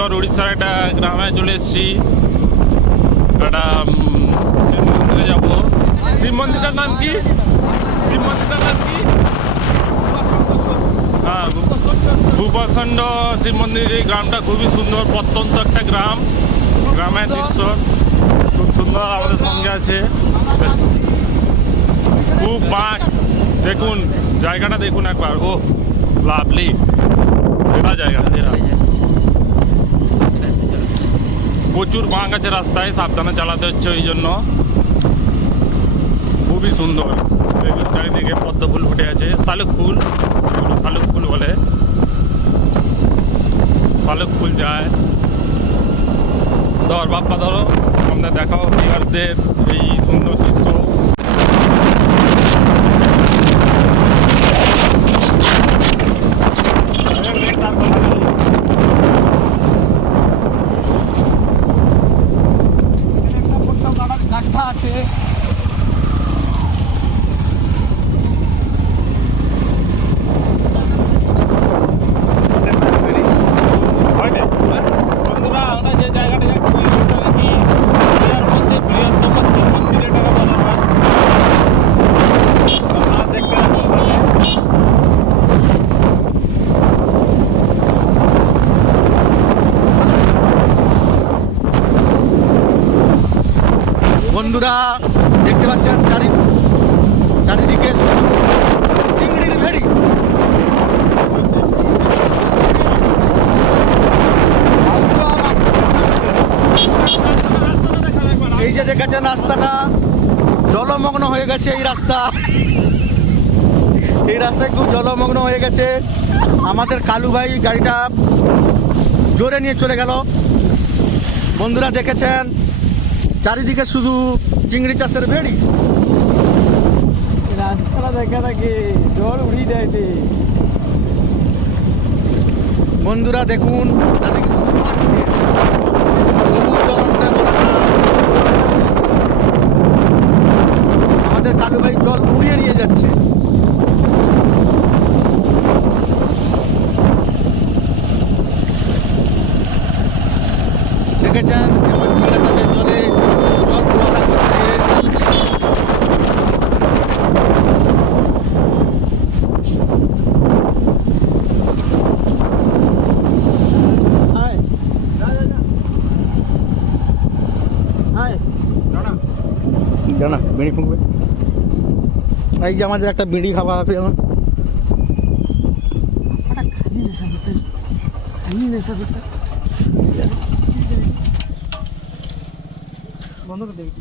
সুন্দর উড়িষ্যার একটা গ্রামে চলে এসেছি। একটা শিব মন্দিরে যাবো। শিব মন্দিরটার নাম কি? শিব মন্দিরটার নাম কি? হ্যাঁ, ভূপাখণ্ড শিব মন্দির। এই গ্রামটা খুবই সুন্দর, প্রত্যন্ত একটা গ্রাম, গ্রামের দৃশ্য খুব সুন্দর। আমাদের সঙ্গে আছে খুব বাঁক, দেখুন জায়গাটা দেখুন একবার। ও লাভলি, সেরা জায়গা, সেরা। প্রচুর বাঁক আছে রাস্তায়, সাবধানে চালাতে হচ্ছে, ওই জন্য খুবই সুন্দর। চারিদিকে পদ্ম ফুল ফুটে আছে, শালুক ফুল, এগুলো শালুক ফুল বলে। শালুক ফুল যায়। ধর বাপ্পা, ধরো আমরা দেখাও ভিউয়ার্সদের এই সুন্দর দৃশ্য। আছে বন্ধুরা, আমরা যে জায়গাটা যাচ্ছি ওটা নাকি এশিয়ার মধ্যে বৃহত্তম শিব মন্দির, এটাকে বলা হয়। আপনারা দেখতে পাচ্ছেন বন্ধুরা, দেখতে পাচ্ছেন চারিদিকে চিংড়ির ভেড়ি। এই যে দেখেছেন রাস্তাটা জলমগ্ন হয়ে গেছে। এই রাস্তায় খুব জলমগ্ন হয়ে গেছে। আমাদের কালু ভাই গাড়িটা জোরে নিয়ে চলে গেল। বন্ধুরা দেখেছেন চারিদিকে শুধু চিংড়ি চাষের ভেড়ি। রাস্তাটা দেখা থাকে জল উড়িয়ে দেয়। বন্ধুরা দেখুন আমাদের কালু ভাই জল উড়িয়ে নিয়ে যাচ্ছে। দেখেছেন জলে জল ফোয়ারা করছে। জানা বিড়ি ফুঁকবে। এই যে আমাদের একটা বিড়ি খাওয়া হবে। আমার বন্ধ করে দেবে।